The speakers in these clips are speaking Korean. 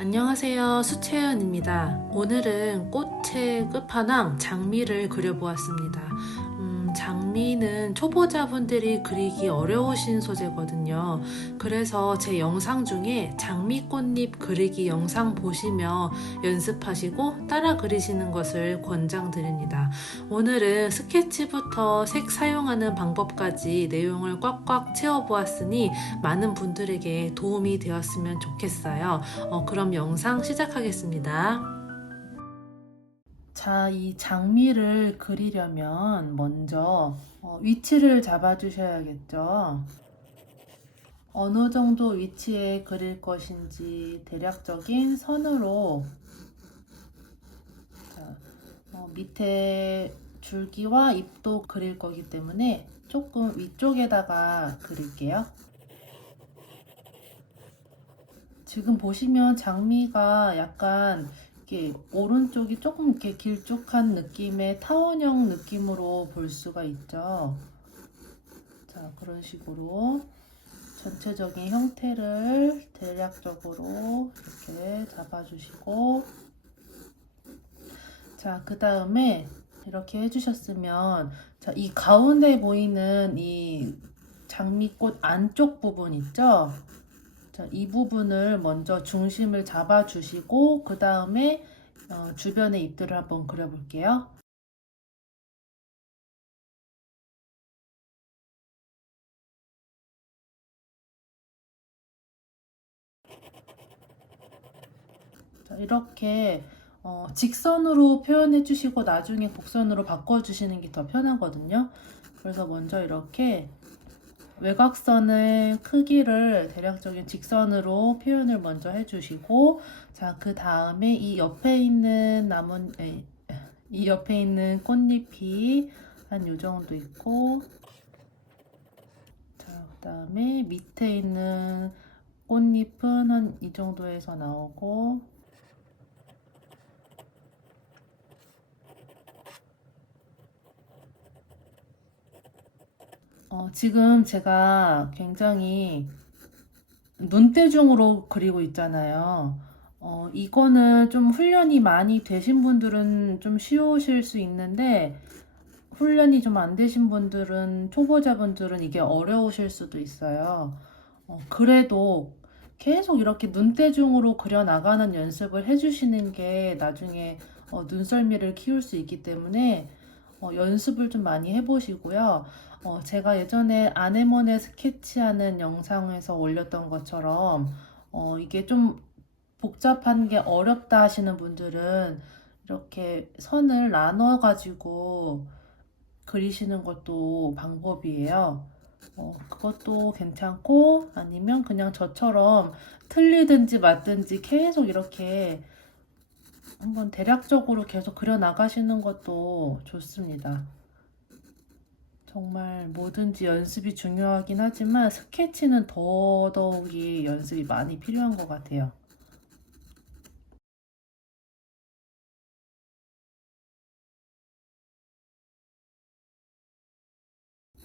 안녕하세요, 수채연입니다. 오늘은 꽃의 끝판왕 장미를 그려보았습니다. 장미는 초보자분들이 그리기 어려우신 소재거든요. 그래서 제 영상 중에 장미 꽃잎 그리기 영상 보시며 연습하시고 따라 그리시는 것을 권장드립니다. 오늘은 스케치부터 색 사용하는 방법까지 내용을 꽉꽉 채워보았으니 많은 분들에게 도움이 되었으면 좋겠어요. 그럼 영상 시작하겠습니다. 자, 이 장미를 그리려면 먼저 위치를 잡아 주셔야겠죠. 어느 정도 위치에 그릴 것인지 대략적인 선으로 밑에 줄기와 잎도 그릴 거기 때문에 조금 위쪽에다가 그릴게요. 지금 보시면 장미가 약간 이렇게 오른쪽이 조금 이렇게 길쭉한 느낌의 타원형 느낌으로 볼 수가 있죠. 자, 그런 식으로 전체적인 형태를 대략적으로 이렇게 잡아주시고, 자, 그 다음에 이렇게 해주셨으면, 자, 이 가운데 보이는 이 장미꽃 안쪽 부분 있죠? 자, 이 부분을 먼저 중심을 잡아주시고 그 다음에 주변의 잎들을 한번 그려볼게요. 자, 이렇게 직선으로 표현해 주시고 나중에 곡선으로 바꿔주시는 게 더 편하거든요. 그래서 먼저 이렇게 외곽선의 크기를 대략적인 직선으로 표현을 먼저 해주시고, 자, 그 다음에 이 옆에 있는 이 옆에 있는 꽃잎이 한 요 정도 있고, 자, 그 다음에 밑에 있는 꽃잎은 한 이 정도에서 나오고, 지금 제가 굉장히 눈대중으로 그리고 있잖아요. 이거는 좀 훈련이 많이 되신 분들은 좀 쉬우실 수 있는데, 훈련이 좀 안 되신 분들은, 초보자분들은 이게 어려우실 수도 있어요. 그래도 계속 이렇게 눈대중으로 그려나가는 연습을 해주시는 게 나중에 눈썰미를 키울 수 있기 때문에 연습을 좀 많이 해보시고요. 제가 예전에 아네모네 스케치하는 영상에서 올렸던 것처럼 이게 좀 복잡한 게 어렵다 하시는 분들은 이렇게 선을 나눠 가지고 그리시는 것도 방법이에요. 그것도 괜찮고, 아니면 그냥 저처럼 틀리든지 맞든지 계속 이렇게 한번 대략적으로 계속 그려 나가시는 것도 좋습니다. 정말 뭐든지 연습이 중요하긴 하지만 스케치는 더더욱이 연습이 많이 필요한 것 같아요.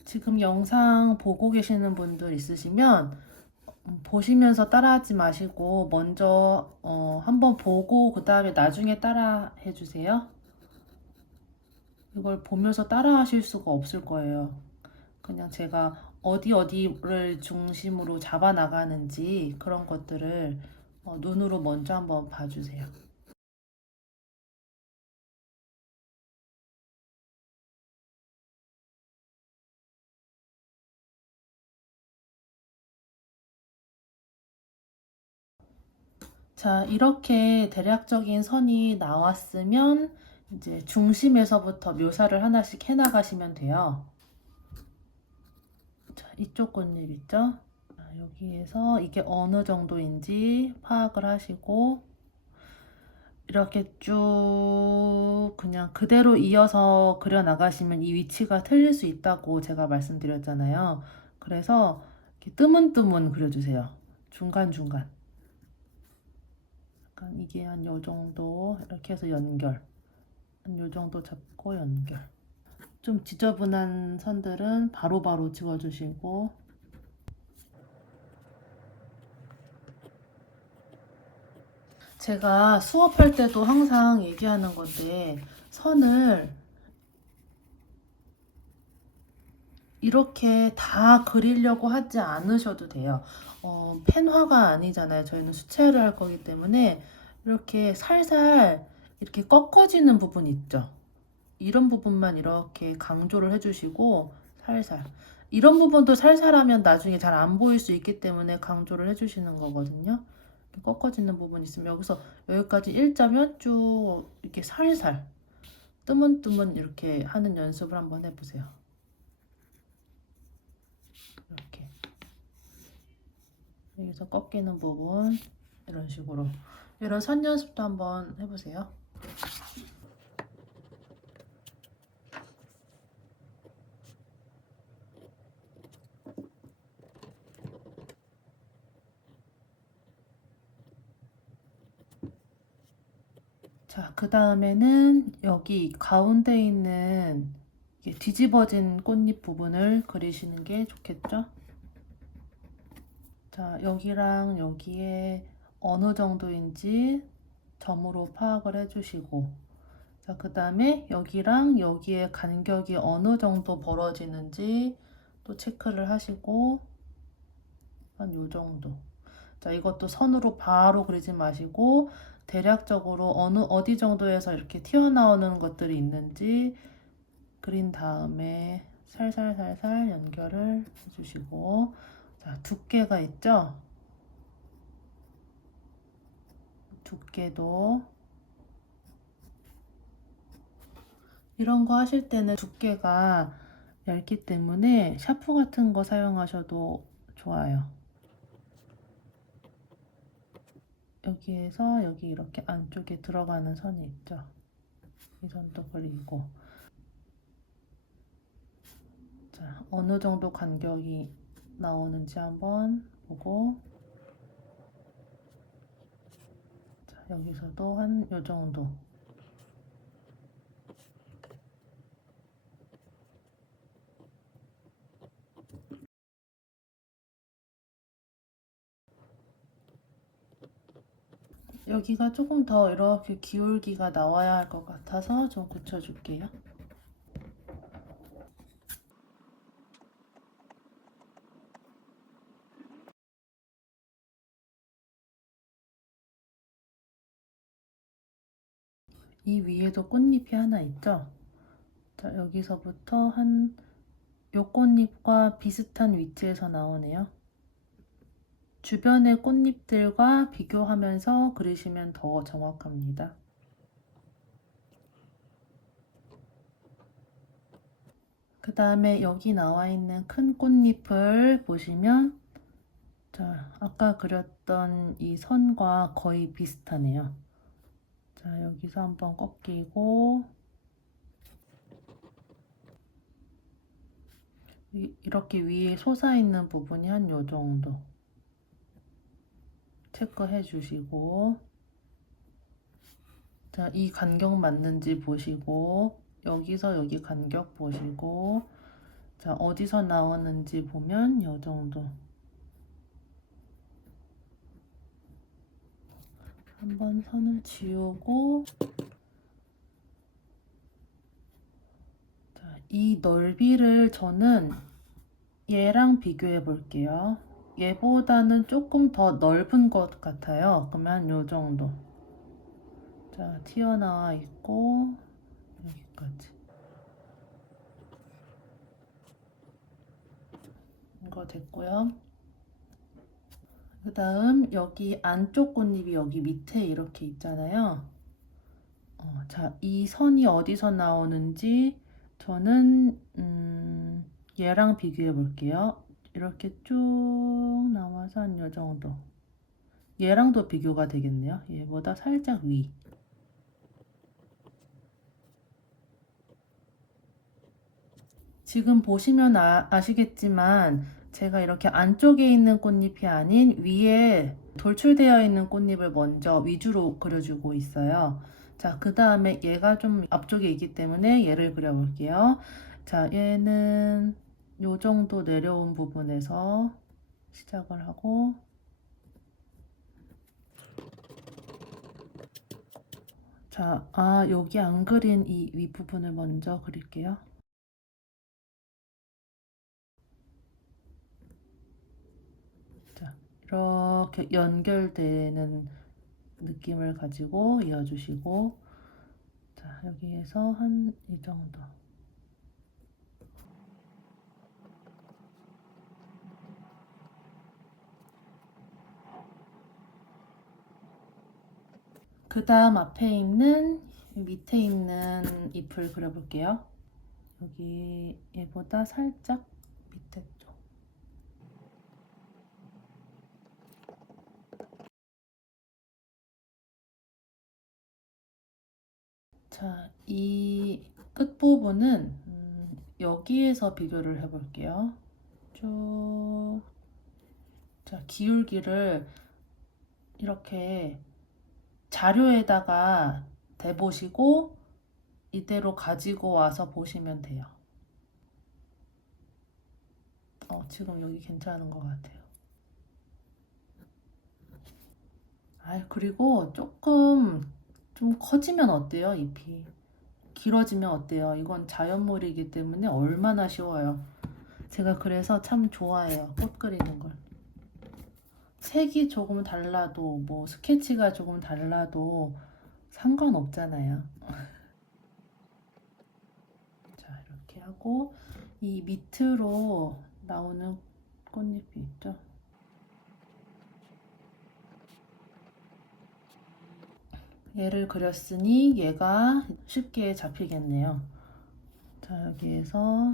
지금 영상 보고 계시는 분들 있으시면 보시면서 따라하지 마시고 먼저 한번 보고 그 다음에 나중에 따라 해주세요. 이걸 보면서 따라 하실 수가 없을 거예요. 그냥 제가 어디를 중심으로 잡아 나가는지 그런 것들을 눈으로 먼저 한번 봐주세요. 자, 이렇게 대략적인 선이 나왔으면 이제 중심에서부터 묘사를 하나씩 해 나가시면 돼요. 자, 이쪽 꽃잎 있죠? 여기에서 이게 어느 정도인지 파악을 하시고 이렇게 쭉 그냥 그대로 이어서 그려 나가시면 이 위치가 틀릴 수 있다고 제가 말씀드렸잖아요. 그래서 이렇게 뜨문뜨문 그려주세요. 중간중간. 약간 이게 한 요 정도 이렇게 해서 연결. 한 요 정도 잡고 연결. 좀 지저분한 선들은 바로바로 지워주시고, 제가 수업할 때도 항상 얘기하는 건데 선을 이렇게 다 그리려고 하지 않으셔도 돼요. 펜화가 아니잖아요. 저희는 수채화를 할 거기 때문에 이렇게 살살 이렇게 꺾어지는 부분 있죠. 이런 부분만 이렇게 강조를 해주시고 살살 이런 부분도 살살하면 나중에 잘 안 보일 수 있기 때문에 강조를 해주시는 거거든요. 꺾어지는 부분 있으면 여기서 여기까지 일자면 쭉 이렇게 살살 뜨문뜨문 이렇게 하는 연습을 한번 해보세요. 이렇게 여기서 꺾이는 부분 이런 식으로 이런 선 연습도 한번 해보세요. 자, 그 다음에는 여기 가운데 있는 뒤집어진 꽃잎 부분을 그리시는 게 좋겠죠? 자, 여기랑 여기에 어느 정도인지 점으로 파악을 해주시고, 자, 그 다음에 여기랑 여기에 간격이 어느 정도 벌어지는지 또 체크를 하시고, 한 요 정도. 자, 이것도 선으로 바로 그리지 마시고, 대략적으로 어디 정도에서 이렇게 튀어나오는 것들이 있는지 그린 다음에 살살살살 연결을 해주시고, 자, 두께가 있죠? 두께도 이런 거 하실 때는 두께가 얇기 때문에 샤프 같은 거 사용하셔도 좋아요. 여기에서 여기 이렇게 안쪽에 들어가는 선이 있죠? 이 선도 그리고, 자, 어느 정도 간격이 나오는지 한번 보고, 자, 여기서도 한 요 정도. 여기가 조금 더 이렇게 기울기가 나와야 할 것 같아서 좀 고쳐줄게요. 이 위에도 꽃잎이 하나 있죠? 자, 여기서부터 요 꽃잎과 비슷한 위치에서 나오네요. 주변의 꽃잎들과 비교하면서 그리시면 더 정확합니다. 그 다음에 여기 나와 있는 큰 꽃잎을 보시면, 자, 아까 그렸던 이 선과 거의 비슷하네요. 자, 여기서 한번 꺾이고, 이렇게 위에 솟아있는 부분이 한 요 정도 체크해 주시고, 자, 이 간격 맞는지 보시고, 여기서 여기 간격 보시고, 자, 어디서 나오는지 보면 요 정도 한번 선을 지우고, 자, 이 넓이를 저는 얘랑 비교해 볼게요. 얘보다는 조금 더 넓은 것 같아요. 그러면 요 정도. 자, 튀어나와 있고 여기까지. 이거 됐고요. 그 다음 여기 안쪽 꽃잎이 여기 밑에 이렇게 있잖아요. 자, 이 선이 어디서 나오는지 저는 얘랑 비교해 볼게요. 이렇게 쭉 나와서 한 요 정도. 얘랑도 비교가 되겠네요. 얘보다 살짝 위. 지금 보시면 아시겠지만 제가 이렇게 안쪽에 있는 꽃잎이 아닌 위에 돌출되어 있는 꽃잎을 먼저 위주로 그려주고 있어요. 자, 그 다음에 얘가 좀 앞쪽에 있기 때문에 얘를 그려볼게요. 자, 얘는 요 정도 내려온 부분에서 시작을 하고, 자, 여기 안 그린 이 윗부분을 먼저 그릴게요. 자, 이렇게 연결되는 느낌을 가지고 이어주시고, 자, 여기에서 한 이 정도. 그 다음 앞에 있는 밑에 있는 잎을 그려볼게요. 여기 얘보다 살짝 밑에 쪽. 자, 이 끝부분은 여기에서 비교를 해볼게요. 쭉. 자, 기울기를 이렇게 자료에다가 대보시고 이대로 가지고 와서 보시면 돼요. 지금 여기 괜찮은 것 같아요. 그리고 조금 좀 커지면 어때요? 잎이 길어지면 어때요? 이건 자연물이기 때문에 얼마나 쉬워요. 제가 그래서 참 좋아해요. 꽃 그리는 걸. 색이 조금 달라도 뭐 스케치가 조금 달라도 상관없잖아요. 자, 이렇게 하고 이 밑으로 나오는 꽃잎이 있죠. 얘를 그렸으니 얘가 쉽게 잡히겠네요. 자, 여기에서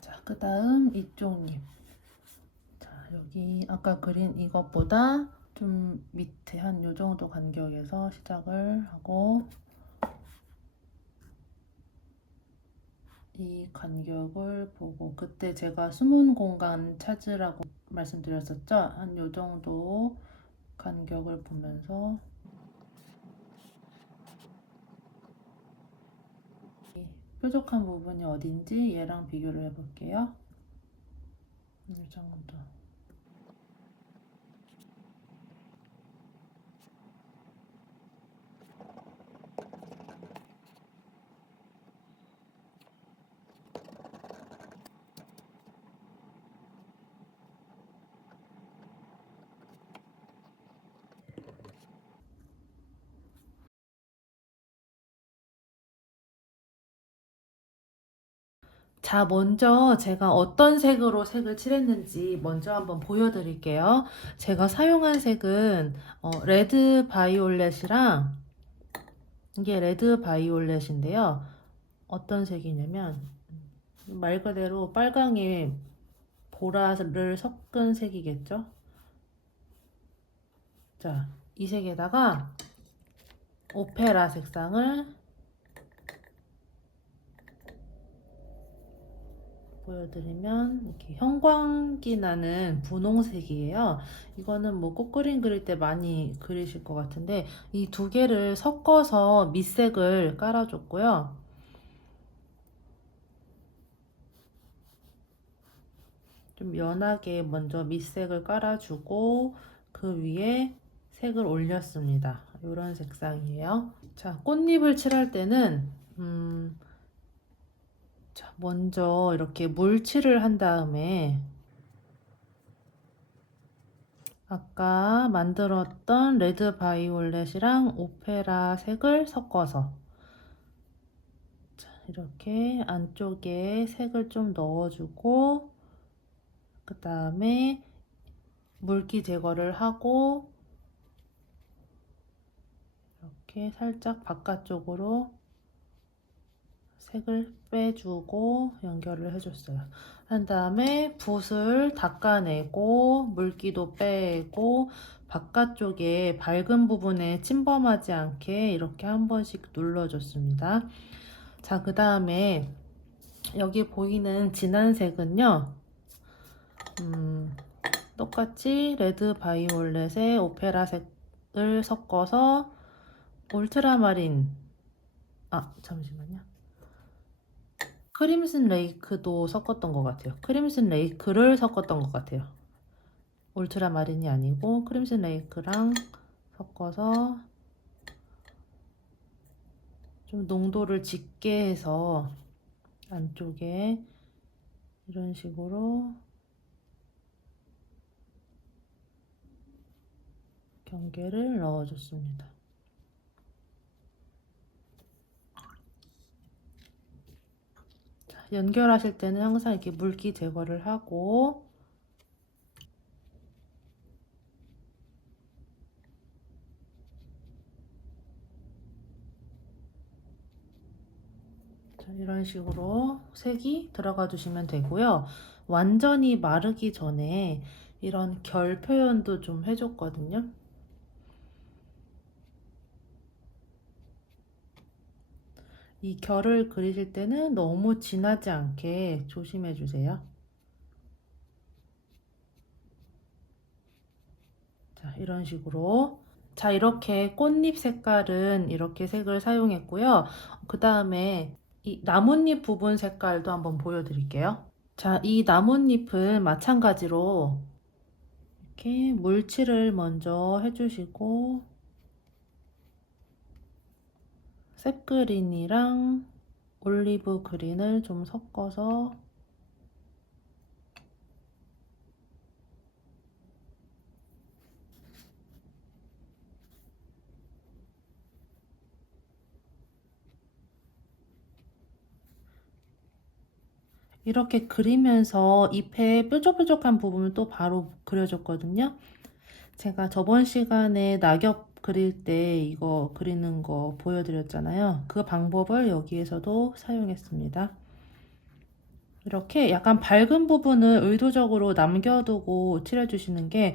자, 그 다음 이쪽 잎. 자, 여기 아까 그린 이것보다 좀 밑에 한 요 정도 간격에서 시작을 하고 이 간격을 보고 그때 제가 숨은 공간 찾으라고 말씀드렸었죠? 한 요 정도 간격을 보면서 뾰족한 부분이 어딘지 얘랑 비교를 해볼게요. 이 정도. 자, 먼저 제가 어떤 색으로 색을 칠했는지 먼저 한번 보여드릴게요. 제가 사용한 색은 레드 바이올렛이랑 이게 레드 바이올렛인데요. 어떤 색이냐면 말 그대로 빨강에 보라를 섞은 색이겠죠. 자, 이 색에다가 오페라 색상을 보여드리면 이렇게 형광기 나는 분홍색이에요. 이거는 뭐 꽃그림 그릴 때 많이 그리실 것 같은데 이 두 개를 섞어서 밑색을 깔아줬고요. 좀 연하게 먼저 밑색을 깔아주고 그 위에 색을 올렸습니다. 이런 색상이에요. 자, 꽃잎을 칠할 때는 자, 먼저 이렇게 물칠을 한 다음에 아까 만들었던 레드 바이올렛이랑 오페라 색을 섞어서 자, 이렇게 안쪽에 색을 좀 넣어주고 그 다음에 물기 제거를 하고 이렇게 살짝 바깥쪽으로 색을 빼주고 연결을 해줬어요. 한 다음에 붓을 닦아내고 물기도 빼고 바깥쪽에 밝은 부분에 침범하지 않게 이렇게 한 번씩 눌러줬습니다. 자, 그 다음에 여기 보이는 진한 색은요, 똑같이 레드 바이올렛에 오페라 색을 섞어서 울트라마린, 잠시만요. 크림슨 레이크도 섞었던 것 같아요. 크림슨 레이크를 섞었던 것 같아요. 울트라마린이 아니고 크림슨 레이크랑 섞어서 좀 농도를 짙게 해서 안쪽에 이런 식으로 경계를 넣어줬습니다. 자, 연결하실 때는 항상 이렇게 물기 제거를 하고 자, 이런 식으로 색이 들어가 주시면 되고요. 완전히 마르기 전에 이런 결 표현도 좀 해줬거든요. 이 결을 그리실 때는 너무 진하지 않게 조심해 주세요. 자, 이런 식으로. 자, 이렇게 꽃잎 색깔은 이렇게 색을 사용했고요. 그 다음에 이 나뭇잎 부분 색깔도 한번 보여드릴게요. 자, 이 나뭇잎은 마찬가지로 이렇게 물칠을 먼저 해주시고 셉그린이랑 올리브 그린을 좀 섞어서 이렇게 그리면서 잎에 뾰족뾰족한 부분을 또 바로 그려줬거든요. 제가 저번 시간에 낙엽 그릴 때 이거 그리는 거 보여드렸잖아요. 그 방법을 여기에서도 사용했습니다. 이렇게 약간 밝은 부분을 의도적으로 남겨두고 칠해주시는 게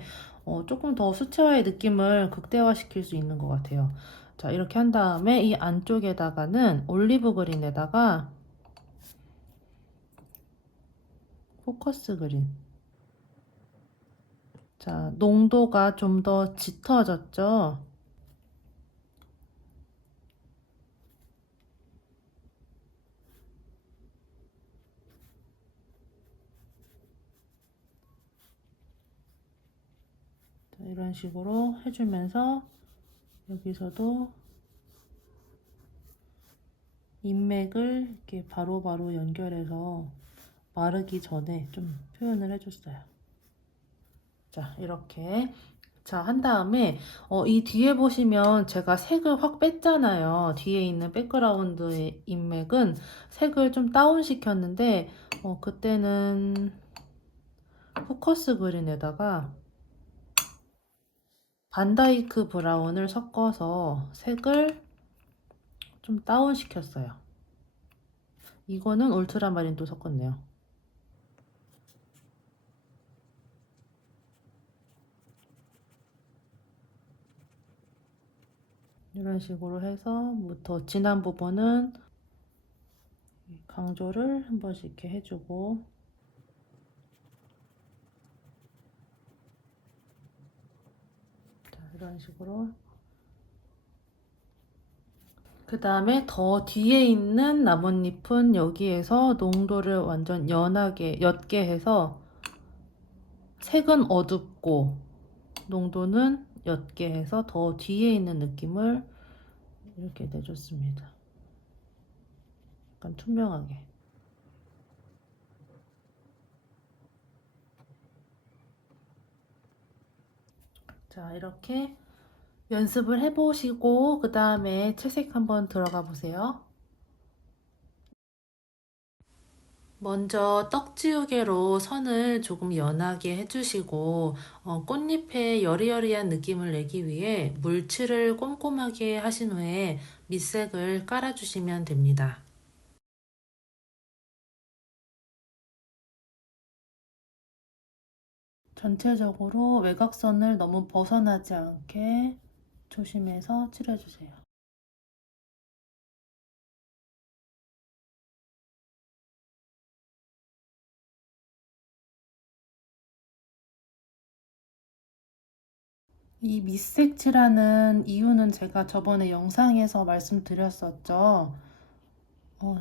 조금 더 수채화의 느낌을 극대화시킬 수 있는 것 같아요. 자, 이렇게 한 다음에 이 안쪽에다가는 올리브 그린에다가 포커스 그린. 자, 농도가 좀 더 짙어졌죠? 자, 이런 식으로 해주면서 여기서도 인맥을 이렇게 바로바로 연결해서 마르기 전에 좀 표현을 해줬어요. 자, 이렇게. 자, 한 다음에 이 뒤에 보시면 제가 색을 확 뺐잖아요. 뒤에 있는 백그라운드의 인맥은 색을 좀 다운 시켰는데 그때는 포커스 그린에다가 반다이크 브라운을 섞어서 색을 좀 다운 시켰어요. 이거는 울트라마린도 섞었네요. 이런 식으로 해서 더 진한 부분은 강조를 한 번씩 이렇게 해주고 자, 이런 식으로 그 다음에 더 뒤에 있는 나뭇잎은 여기에서 농도를 완전 연하게 옅게 해서 색은 어둡고 농도는 옅게 해서 더 뒤에 있는 느낌을 이렇게 내줬습니다. 약간 투명하게. 자, 이렇게 연습을 해보시고 그 다음에 채색 한번 들어가 보세요. 먼저 떡지우개로 선을 조금 연하게 해주시고 꽃잎에 여리여리한 느낌을 내기 위해 물칠을 꼼꼼하게 하신 후에 밑색을 깔아주시면 됩니다. 전체적으로 외곽선을 너무 벗어나지 않게 조심해서 칠해주세요. 이 밑색 칠하는 이유는 제가 저번에 영상에서 말씀드렸었죠.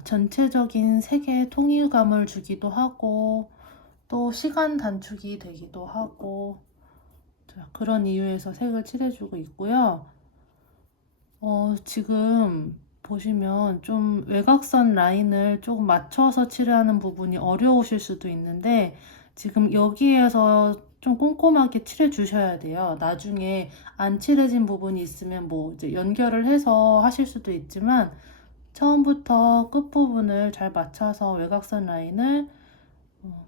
전체적인 색의 통일감을 주기도 하고 또 시간 단축이 되기도 하고 그런 이유에서 색을 칠해주고 있고요. 지금 보시면 좀 외곽선 라인을 조금 맞춰서 칠하는 부분이 어려우실 수도 있는데 지금 여기에서 좀 꼼꼼하게 칠해 주셔야 돼요. 나중에 안 칠해진 부분이 있으면 뭐 이제 연결을 해서 하실 수도 있지만 처음부터 끝부분을 잘 맞춰서 외곽선 라인을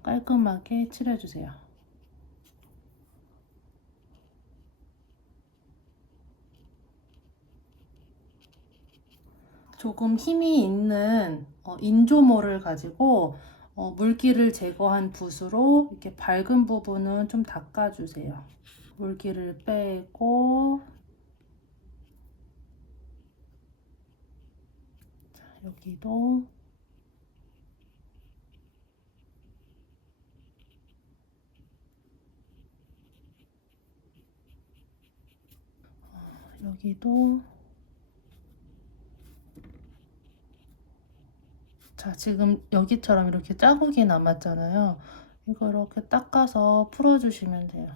깔끔하게 칠해 주세요. 조금 힘이 있는 인조모를 가지고 물기를 제거한 붓으로 이렇게 밝은 부분은 좀 닦아주세요. 물기를 빼고 자, 여기도 여기도 자, 지금 여기처럼 이렇게 자국이 남았잖아요. 이거 이렇게 닦아서 풀어주시면 돼요.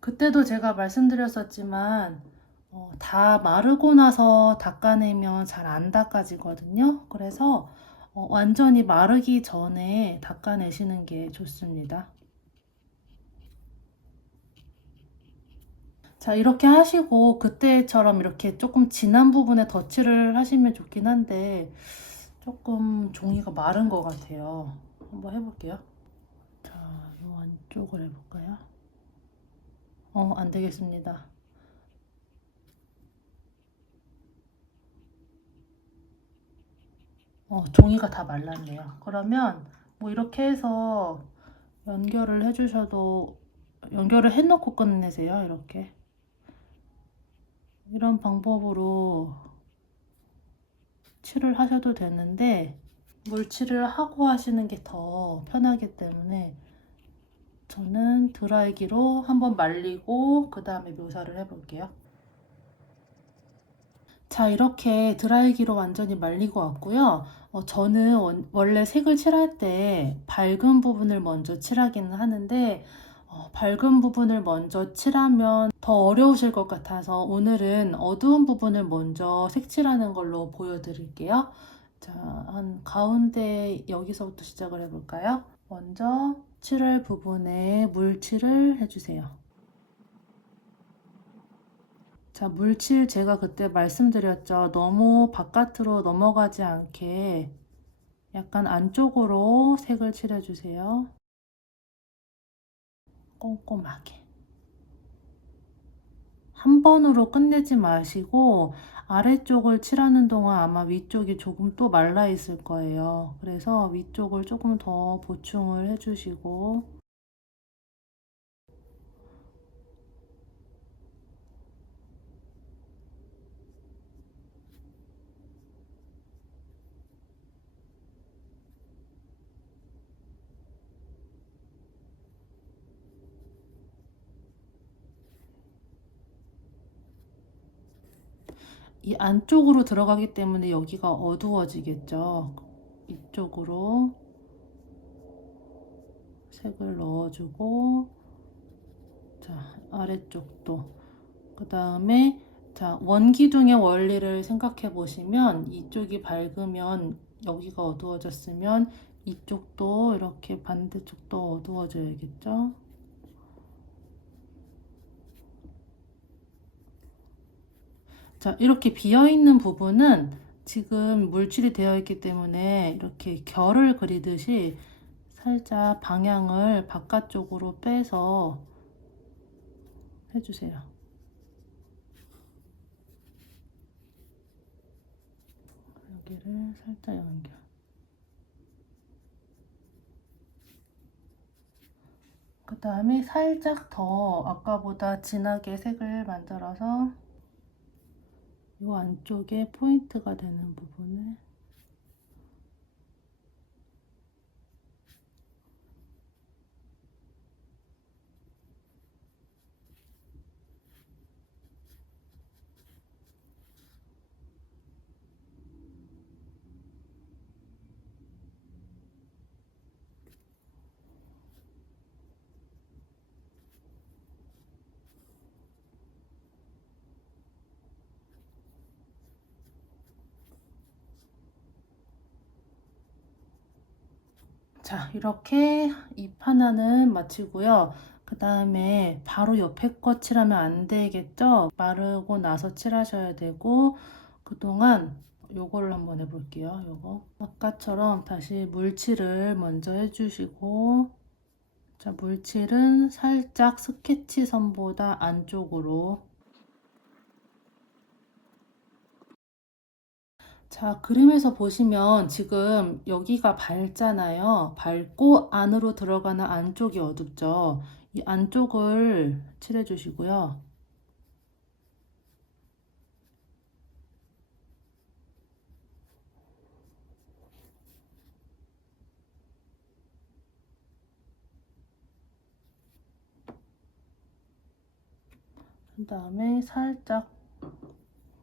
그때도 제가 말씀드렸었지만 다 마르고 나서 닦아내면 잘 안 닦아지거든요. 그래서 완전히 마르기 전에 닦아내시는 게 좋습니다. 자, 이렇게 하시고 그때처럼 이렇게 조금 진한 부분에 덧칠을 하시면 좋긴 한데 조금 종이가 마른 것 같아요. 한번 해볼게요. 자, 이 안쪽을 해볼까요? 안 되겠습니다. 종이가 다 말랐네요. 그러면 뭐 이렇게 해서 연결을 해주셔도 연결을 해놓고 끝내세요. 이렇게 이런 방법으로 칠을 하셔도 되는데 물칠을 하고 하시는 게 더 편하기 때문에 저는 드라이기로 한번 말리고 그 다음에 묘사를 해볼게요. 자, 이렇게 드라이기로 완전히 말리고 왔고요. 저는 원래 색을 칠할 때 밝은 부분을 먼저 칠하기는 하는데 밝은 부분을 먼저 칠하면 더 어려우실 것 같아서 오늘은 어두운 부분을 먼저 색칠하는 걸로 보여드릴게요. 자, 한 가운데 여기서부터 시작을 해볼까요? 먼저 칠할 부분에 물칠을 해주세요. 자, 물칠 제가 그때 말씀드렸죠. 너무 바깥으로 넘어가지 않게 약간 안쪽으로 색을 칠해주세요. 꼼꼼하게. 한 번으로 끝내지 마시고 아래쪽을 칠하는 동안 아마 위쪽이 조금 또 말라 있을 거예요. 그래서 위쪽을 조금 더 보충을 해주시고 이 안쪽으로 들어가기 때문에 여기가 어두워지겠죠. 이쪽으로 색을 넣어주고 자, 아래쪽도 그 다음에 자, 원기둥의 원리를 생각해 보시면 이쪽이 밝으면 여기가 어두워졌으면 이쪽도 이렇게 반대쪽도 어두워져야겠죠. 자, 이렇게 비어있는 부분은 지금 물칠이 되어 있기 때문에 이렇게 결을 그리듯이 살짝 방향을 바깥쪽으로 빼서 해주세요. 여기를 살짝 연결. 그 다음에 살짝 더 아까보다 진하게 색을 만들어서 이 안쪽에 포인트가 되는 부분을 자, 이렇게 잎 하나는 마치고요. 그 다음에 바로 옆에 거 칠하면 안 되겠죠? 마르고 나서 칠하셔야 되고, 그동안 요거를 한번 해볼게요. 요거. 아까처럼 다시 물칠을 먼저 해주시고, 자, 물칠은 살짝 스케치 선보다 안쪽으로. 자, 그림에서 보시면 지금 여기가 밝잖아요. 밝고 안으로 들어가는 안쪽이 어둡죠. 이 안쪽을 칠해 주시고요. 그 다음에 살짝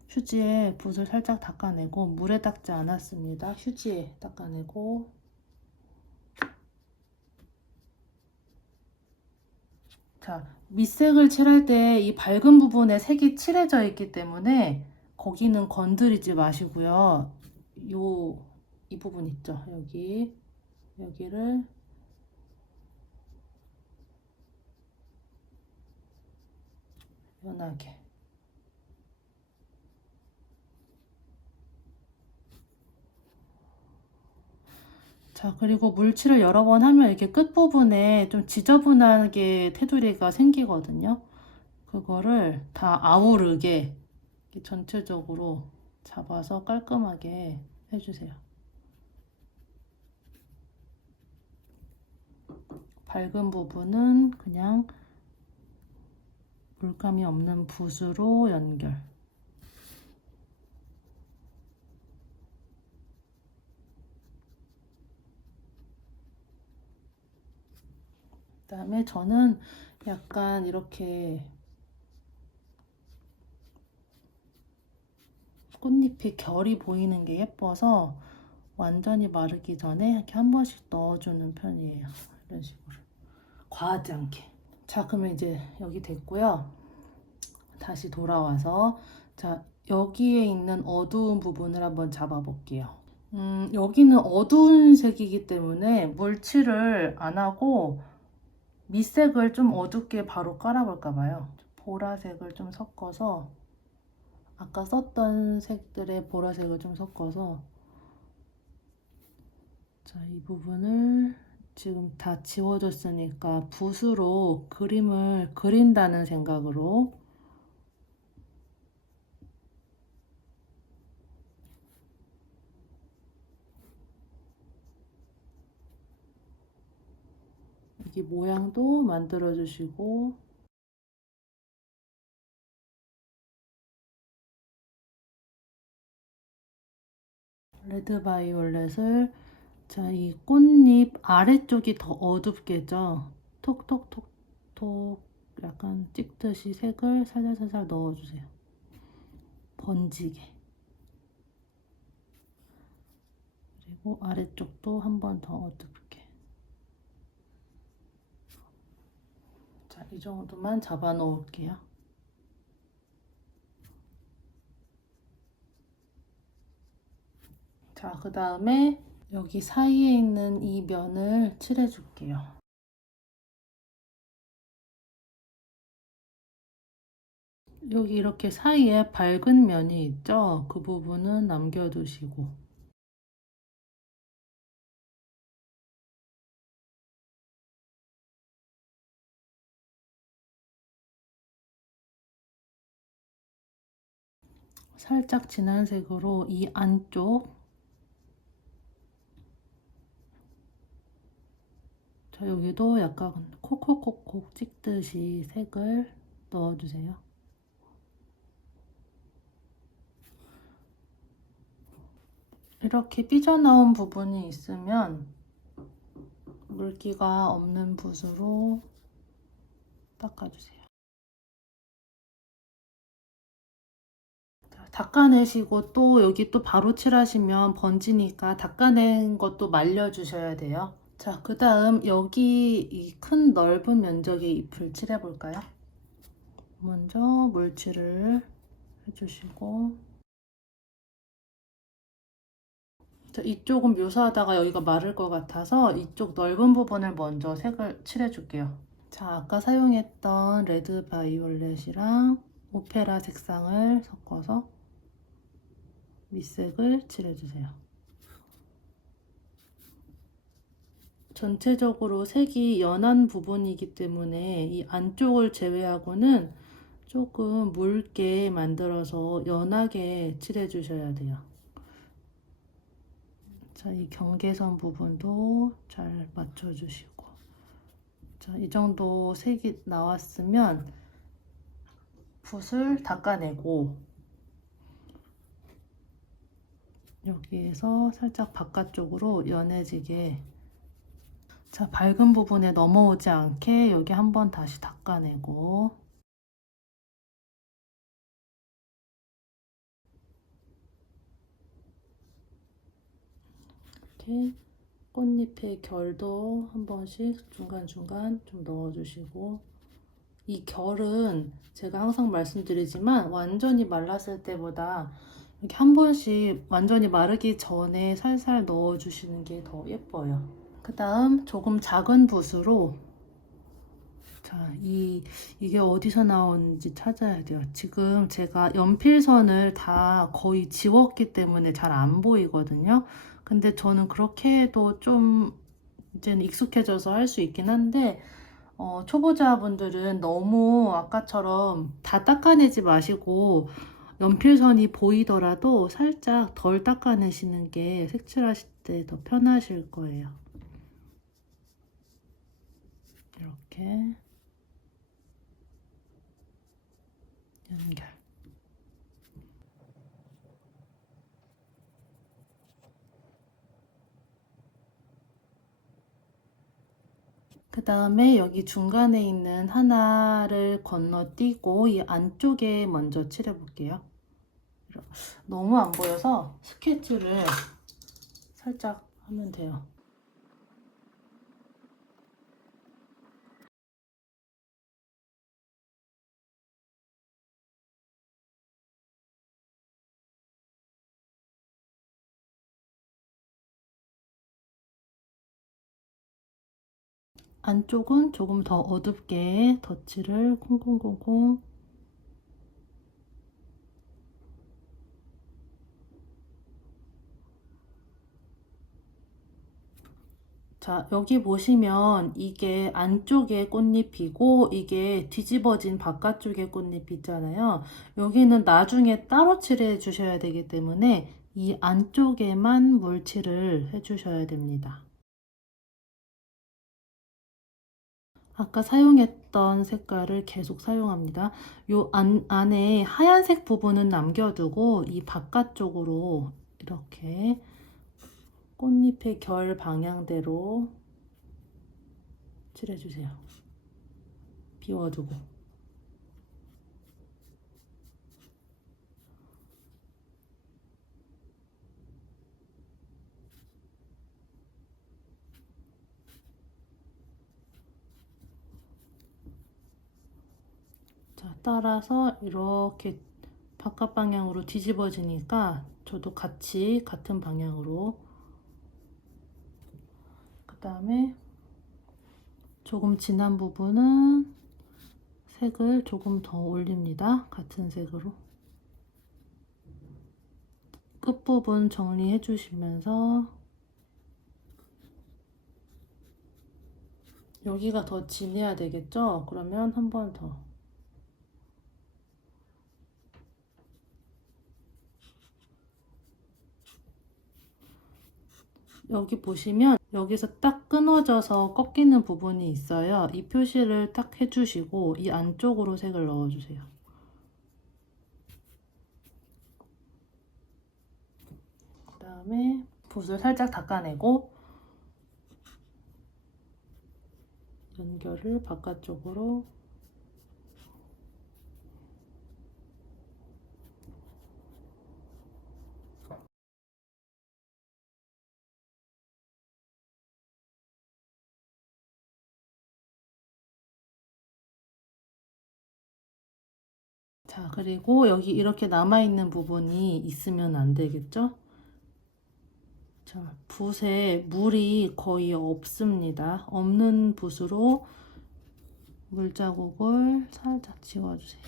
휴지에 붓을 살짝 닦아내고, 물에 닦지 않았습니다. 휴지에 닦아내고, 자, 밑색을 칠할 때 이 밝은 부분에 색이 칠해져 있기 때문에 거기는 건드리지 마시고요. 이 부분 있죠? 여기를 연하게. 자, 그리고 물칠을 여러 번 하면 이렇게 끝부분에 좀 지저분하게 테두리가 생기거든요. 그거를 다 아우르게 이렇게 전체적으로 잡아서 깔끔하게 해주세요. 밝은 부분은 그냥 물감이 없는 붓으로 연결. 그 다음에 저는 약간 이렇게 꽃잎이 결이 보이는 게 예뻐서 완전히 마르기 전에 이렇게 한 번씩 넣어주는 편이에요. 이런 식으로. 과하지 않게. 자, 그러면 이제 여기 됐고요. 다시 돌아와서, 자, 여기에 있는 어두운 부분을 한번 잡아볼게요. 여기는 어두운 색이기 때문에 물칠을 안 하고 밑색을 좀 어둡게 바로 깔아볼까 봐요. 보라색을 좀 섞어서, 아까 썼던 색들의 보라색을 좀 섞어서, 자, 이 부분을 지금 다 지워졌으니까 붓으로 그림을 그린다는 생각으로 여기 모양도 만들어 주시고, 레드 바이올렛을, 자, 이 꽃잎 아래쪽이 더 어둡겠죠. 톡톡톡톡 약간 찍듯이 색을 살살살살 넣어주세요. 번지게. 그리고 아래쪽도 한 번 더 어둡게. 자, 이 정도만 잡아 놓을게요. 자, 그 다음에 여기 사이에 있는 이 면을 칠해 줄게요. 여기 이렇게 사이에 밝은 면이 있죠? 그 부분은 남겨두시고, 살짝 진한 색으로 이 안쪽, 자, 자, 여기도 약간 콕콕콕콕 찍듯이 색을 넣어주세요. 이렇게 삐져나온 부분이 있으면 물기가 없는 붓으로 닦아주세요. 자, 닦아내시고 또 여기 또 바로 칠하시면 번지니까 닦아낸 것도 말려주셔야 돼요. 자, 그 다음 여기 이 큰 넓은 면적의 잎을 칠해볼까요? 먼저 물칠을 해주시고, 자, 이쪽은 묘사하다가 여기가 마를 것 같아서 이쪽 넓은 부분을 먼저 색을 칠해줄게요. 자, 아까 사용했던 레드 바이올렛이랑 오페라 색상을 섞어서 밑색을 칠해주세요. 전체적으로 색이 연한 부분이기 때문에 이 안쪽을 제외하고는 조금 묽게 만들어서 연하게 칠해주셔야 돼요. 자, 이 경계선 부분도 잘 맞춰주시고. 자, 이 정도 색이 나왔으면 붓을 닦아내고 여기에서 살짝 바깥쪽으로 연해지게, 자, 밝은 부분에 넘어오지 않게 여기 한번 다시 닦아내고, 이렇게 꽃잎의 결도 한 번씩 중간중간 좀 넣어주시고, 이 결은 제가 항상 말씀드리지만 완전히 말랐을 때보다 이렇게 한 번씩 완전히 마르기 전에 살살 넣어주시는 게 더 예뻐요. 그 다음 조금 작은 붓으로, 자, 이게 어디서 나오는지 찾아야 돼요. 지금 제가 연필선을 다 거의 지웠기 때문에 잘 안 보이거든요. 근데 저는 그렇게 해도 좀 이제는 익숙해져서 할 수 있긴 한데, 초보자분들은 너무 아까처럼 다 닦아내지 마시고 연필선이 보이더라도 살짝 덜 닦아내시는 게 색칠하실 때 더 편하실 거예요. 이렇게 연결. 그 다음에 여기 중간에 있는 하나를 건너뛰고 이 안쪽에 먼저 칠해 볼게요. 너무 안 보여서 스케치를 살짝 하면 돼요. 안쪽은 조금 더 어둡게 덧칠을 콩콩콩콩. 자, 여기 보시면 이게 안쪽에 꽃잎이고 이게 뒤집어진 바깥쪽에 꽃잎 있잖아요. 여기는 나중에 따로 칠해 주셔야 되기 때문에 이 안쪽에만 물칠을 해 주셔야 됩니다. 아까 사용했던 색깔을 계속 사용합니다. 요 안에 하얀색 부분은 남겨두고 이 바깥쪽으로 이렇게 꽃잎의 결 방향대로 칠해주세요. 비워두고. 자, 따라서 이렇게 바깥 방향으로 뒤집어지니까 저도 같이 같은 방향으로. 그 다음에 조금 진한 부분은 색을 조금 더 올립니다. 같은 색으로. 끝부분 정리해 주시면서 여기가 더 진해야 되겠죠? 그러면 한 번 더. 여기 보시면 여기서 딱 끊어져서 꺾이는 부분이 있어요. 이 표시를 딱 해주시고 이 안쪽으로 색을 넣어주세요. 그 다음에 붓을 살짝 닦아내고 연결을 바깥쪽으로 자, 그리고 여기 이렇게 남아있는 부분이 있으면 안 되겠죠? 자, 붓에 물이 거의 없습니다. 없는 붓으로 물자국을 살짝 지워주세요.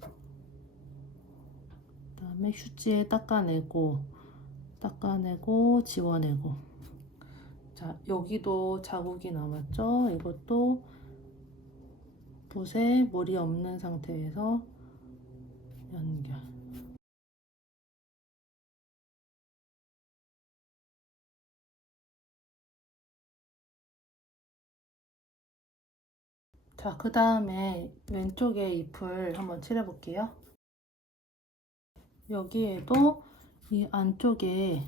그 다음에 휴지에 닦아내고 지워내고. 자, 여기도 자국이 남았죠? 이것도 붓에 물이 없는 상태에서 연결. 자, 그 다음에 왼쪽에 잎을 한번 칠해볼게요. 여기에도 이 안쪽에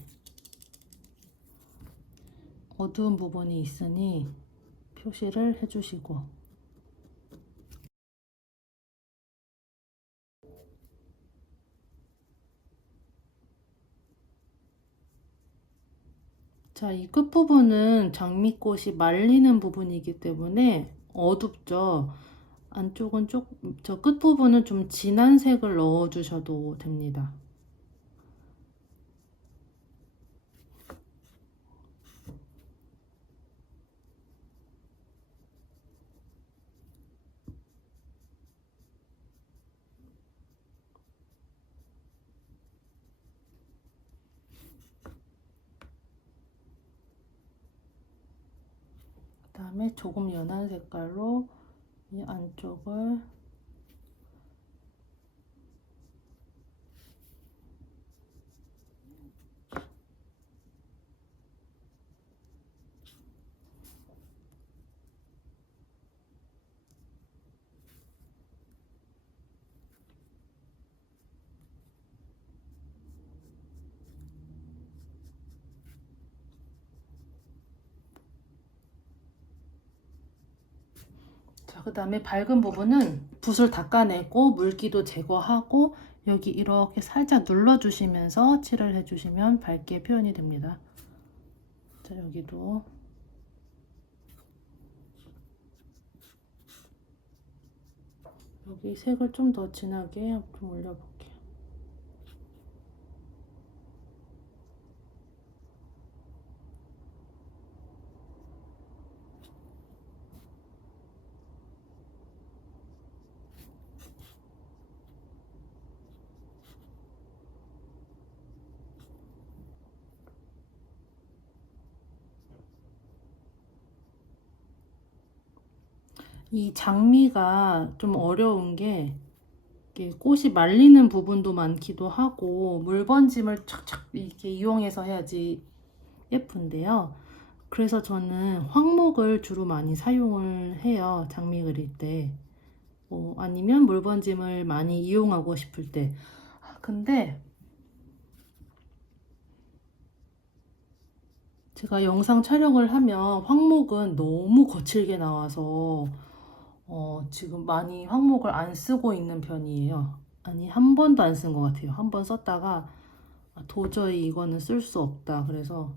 어두운 부분이 있으니 표시를 해주시고, 자, 이 끝부분은 장미꽃이 말리는 부분이기 때문에 어둡죠. 안쪽은 저 끝부분은 좀 진한 색을 넣어주셔도 됩니다. 그 다음에 조금 연한 색깔로 이 안쪽을 자, 그 다음에 밝은 부분은 붓을 닦아내고 물기도 제거하고 여기 이렇게 살짝 눌러주시면서 칠을 해주시면 밝게 표현이 됩니다. 자, 여기도 여기 색을 좀 더 진하게 좀 올려볼게요. 이 장미가 좀 어려운 게 이게 꽃이 말리는 부분도 많기도 하고 물 번짐을 착착 이렇게 이용해서 해야지 예쁜데요. 그래서 저는 황목을 주로 많이 사용을 해요. 장미 그릴 때. 아니면 물 번짐을 많이 이용하고 싶을 때. 근데 제가 영상 촬영을 하면 황목은 너무 거칠게 나와서 지금 많이 황목을 안 쓰고 있는 편이에요. 아니, 한 번도 안 쓴 것 같아요. 한 번 썼다가 도저히 이거는 쓸 수 없다. 그래서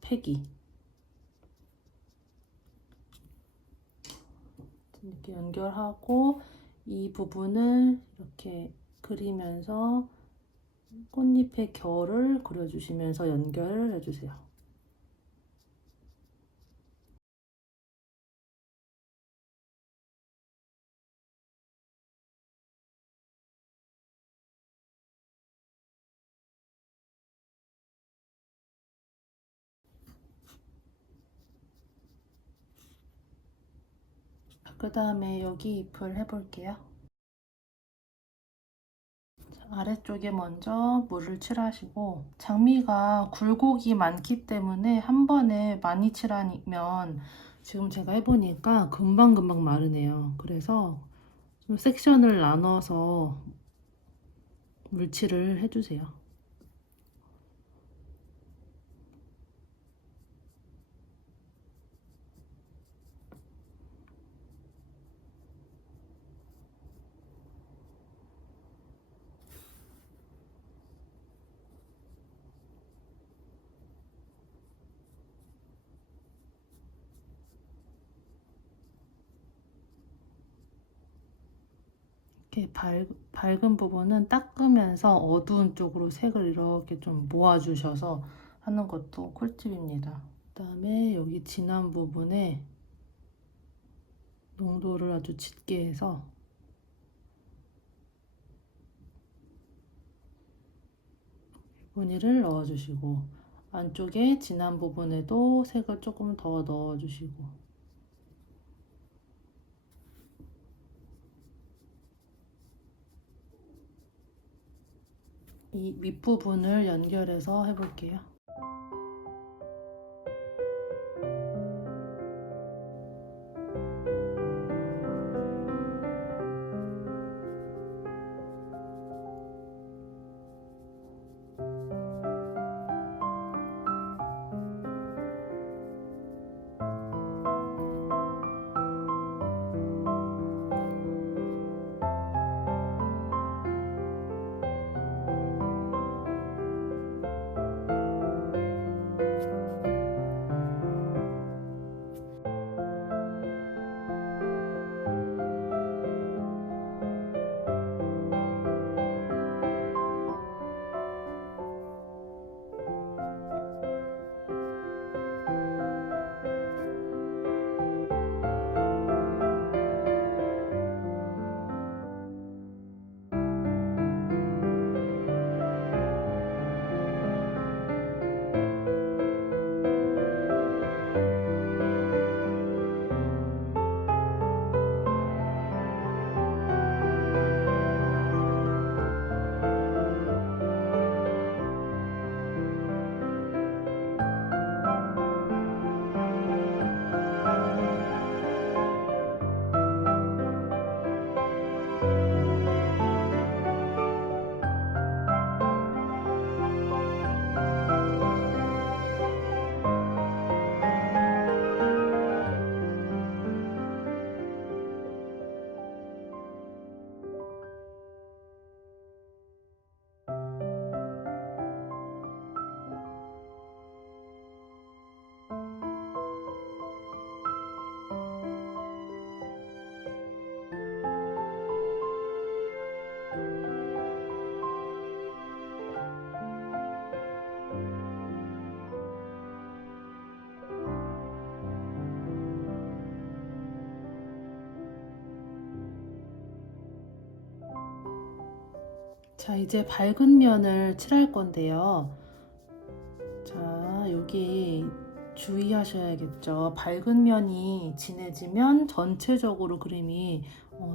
폐기. 이렇게 연결하고 이 부분을 이렇게 그리면서 꽃잎의 결을 그려주시면서 연결을 해주세요. 그 다음에 여기 잎을 해볼게요. 아래쪽에 먼저 물을 칠하시고, 장미가 굴곡이 많기 때문에 한 번에 많이 칠하면 지금 제가 해보니까 금방금방 마르네요. 그래서 좀 섹션을 나눠서 물칠을 해주세요. 이렇게 밝은 부분은 닦으면서 어두운 쪽으로 색을 이렇게 좀 모아주셔서 하는 것도 꿀팁입니다. 그다음에 여기 진한 부분에 농도를 아주 짙게 해서 무늬를 넣어주시고, 안쪽에 진한 부분에도 색을 조금 더 넣어주시고, 이 윗부분을 연결해서 해볼게요. 자, 이제 밝은 면을 칠할 건데요. 자, 여기 주의하셔야겠죠. 밝은 면이 진해지면 전체적으로 그림이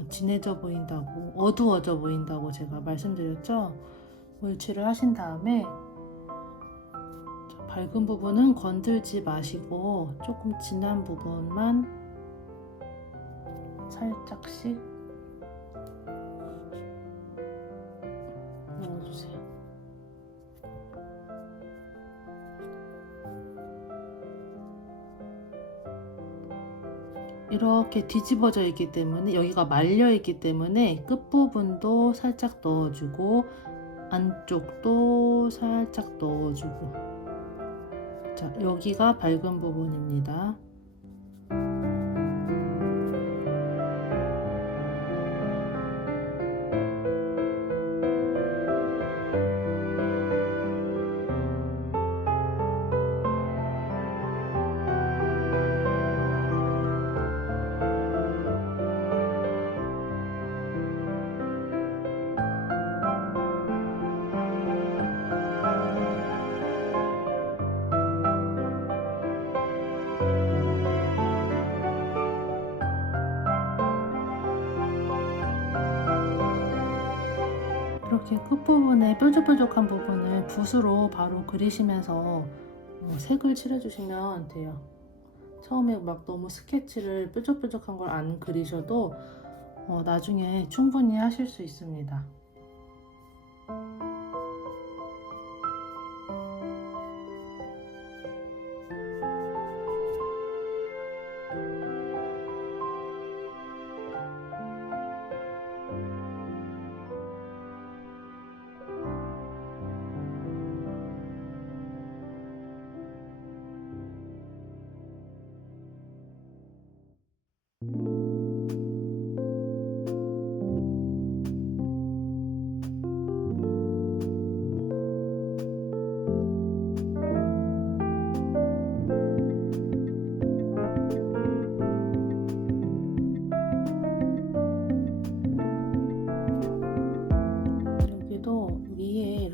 진해져 보인다고, 어두워져 보인다고 제가 말씀드렸죠. 물칠을 하신 다음에 자, 밝은 부분은 건들지 마시고 조금 진한 부분만 살짝씩 넣어주세요. 이렇게 뒤집어져 있기 때문에, 여기가 말려 있기 때문에 끝부분도 살짝 넣어주고 안쪽도 살짝 넣어주고. 자, 여기가 밝은 부분입니다. 이렇게 끝부분에 뾰족뾰족한 부분을 붓으로 바로 그리시면서 색을 칠해주시면 돼요. 처음에 막 너무 스케치를 뾰족뾰족한 걸 안 그리셔도 나중에 충분히 하실 수 있습니다.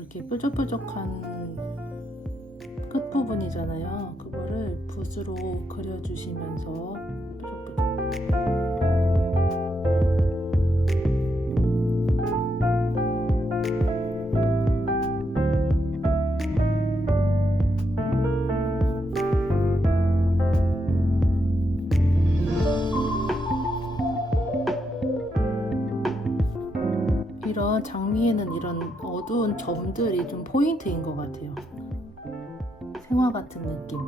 이렇게 뾰족뾰족한 끝부분이잖아요. 그거를 붓으로 그려주시면서 이런 장미에는 이런 어두운 점들이 좀 포인트인 것 같아요. 생화 같은 느낌.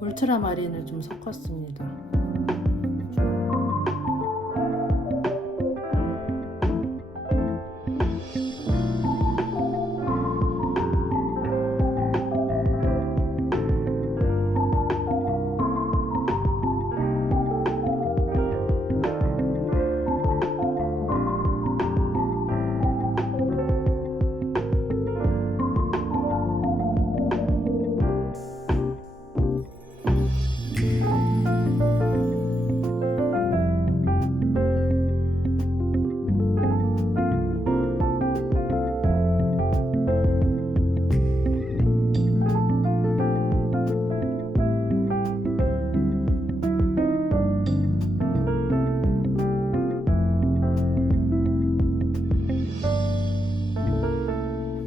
울트라마린을 좀 섞었습니다.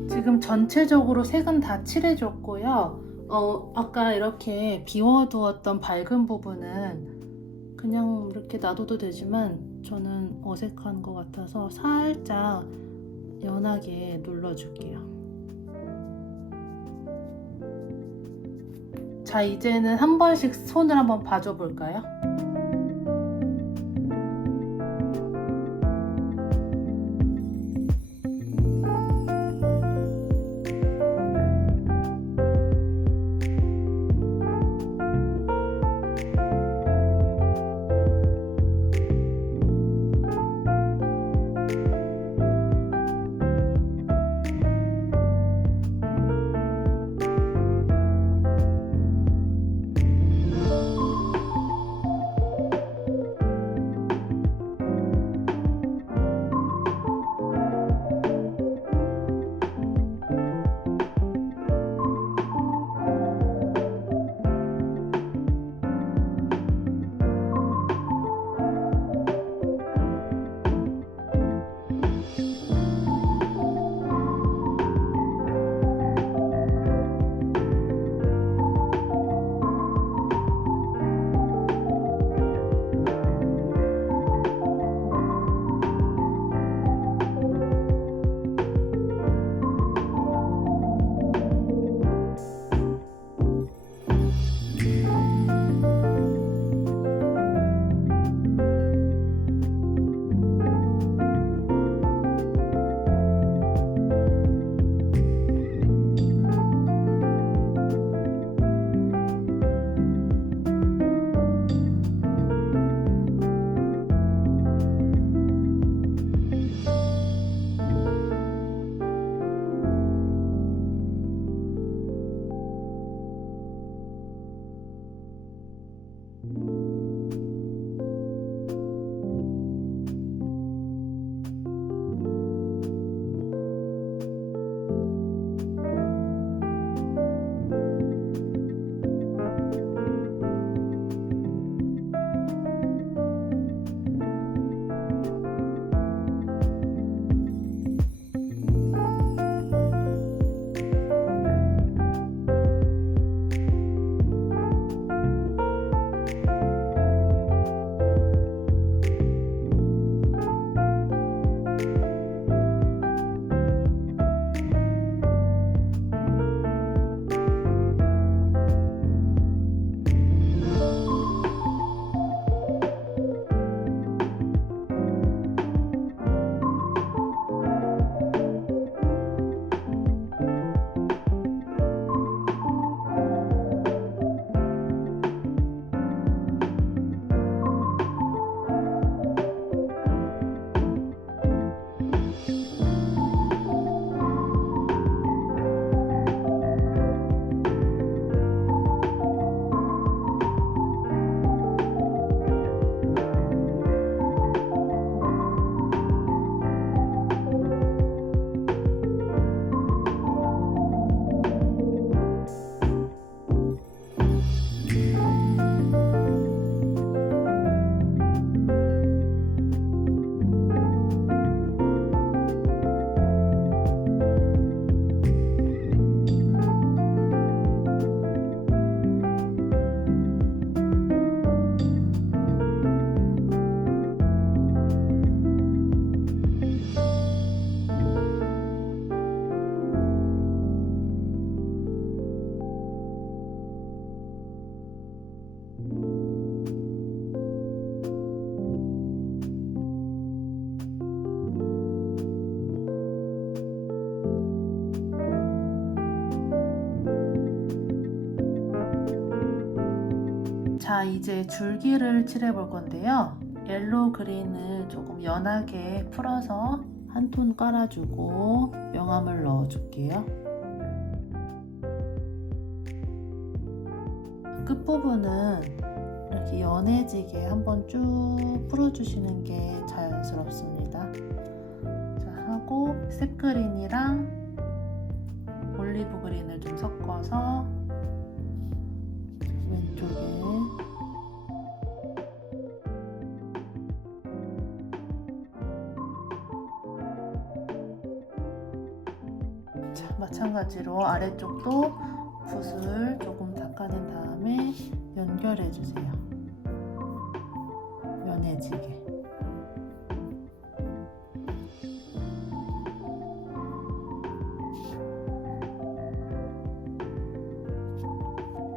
지금 전체적으로 색은 다 칠해줬고요. 아까 이렇게 비워두었던 밝은 부분은 그냥 이렇게 놔둬도 되지만 저는 어색한 것 같아서 살짝 연하게 눌러줄게요. 자, 이제는 한 번씩 손을 한번 봐줘 볼까요? 자, 이제 줄기를 칠해볼 건데요. 옐로우 그린을 조금 연하게 풀어서 한 톤 깔아주고 명암을 넣어줄게요. 끝부분은 이렇게 연해지게 한번 쭉 풀어주시는 게 자연스럽습니다. 자, 하고 색 그린이랑 올리브 그린을 좀 섞어서 왼쪽에 자, 마찬가지로 아래쪽도 붓을 조금 닦아낸 다음에 연결해 주세요. 연해지게.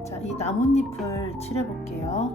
자, 이 나뭇잎을 칠해 볼게요.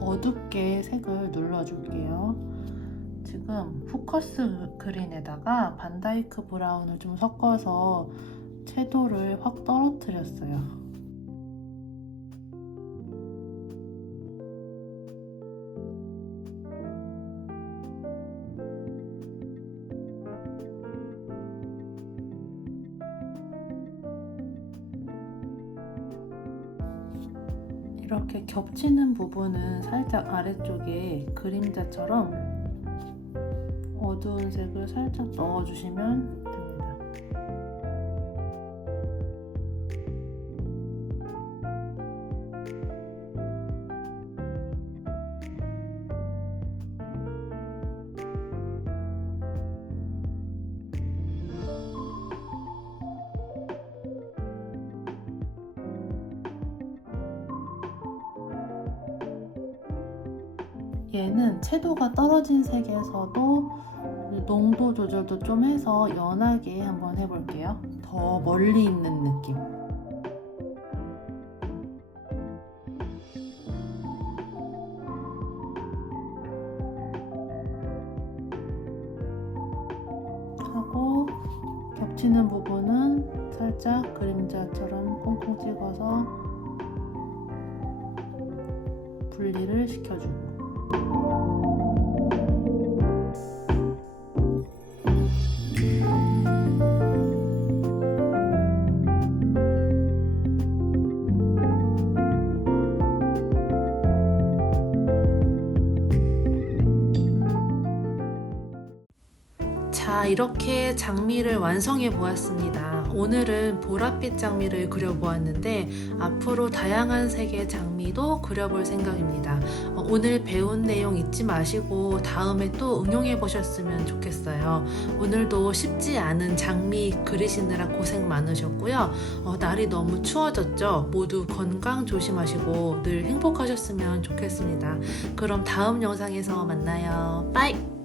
어둡게 색을 눌러줄게요. 지금 포커스 그린에다가 반다이크 브라운을 좀 섞어서 채도를 확 떨어뜨렸어요. 이렇게 겹치는 부분은 살짝 아래쪽에 그림자처럼 어두운 색을 살짝 넣어주시면 됩니다. 얘는 채도가 떨어진 색에서도 농도 조절도 좀 해서 연하게 한번 해볼게요. 더 멀리 있는 느낌. 하고 겹치는 부분은 살짝 그림자처럼 콩콩 찍어서 분리를 시켜주고, 자, 이렇게 장미를 완성해 보았습니다. 오늘은 보랏빛 장미를 그려보았는데 앞으로 다양한 색의 장미도 그려볼 생각입니다. 오늘 배운 내용 잊지 마시고 다음에 또 응용해 보셨으면 좋겠어요. 오늘도 쉽지 않은 장미 그리시느라 고생 많으셨고요. 날이 너무 추워졌죠? 모두 건강 조심하시고 늘 행복하셨으면 좋겠습니다. 그럼 다음 영상에서 만나요. 빠이!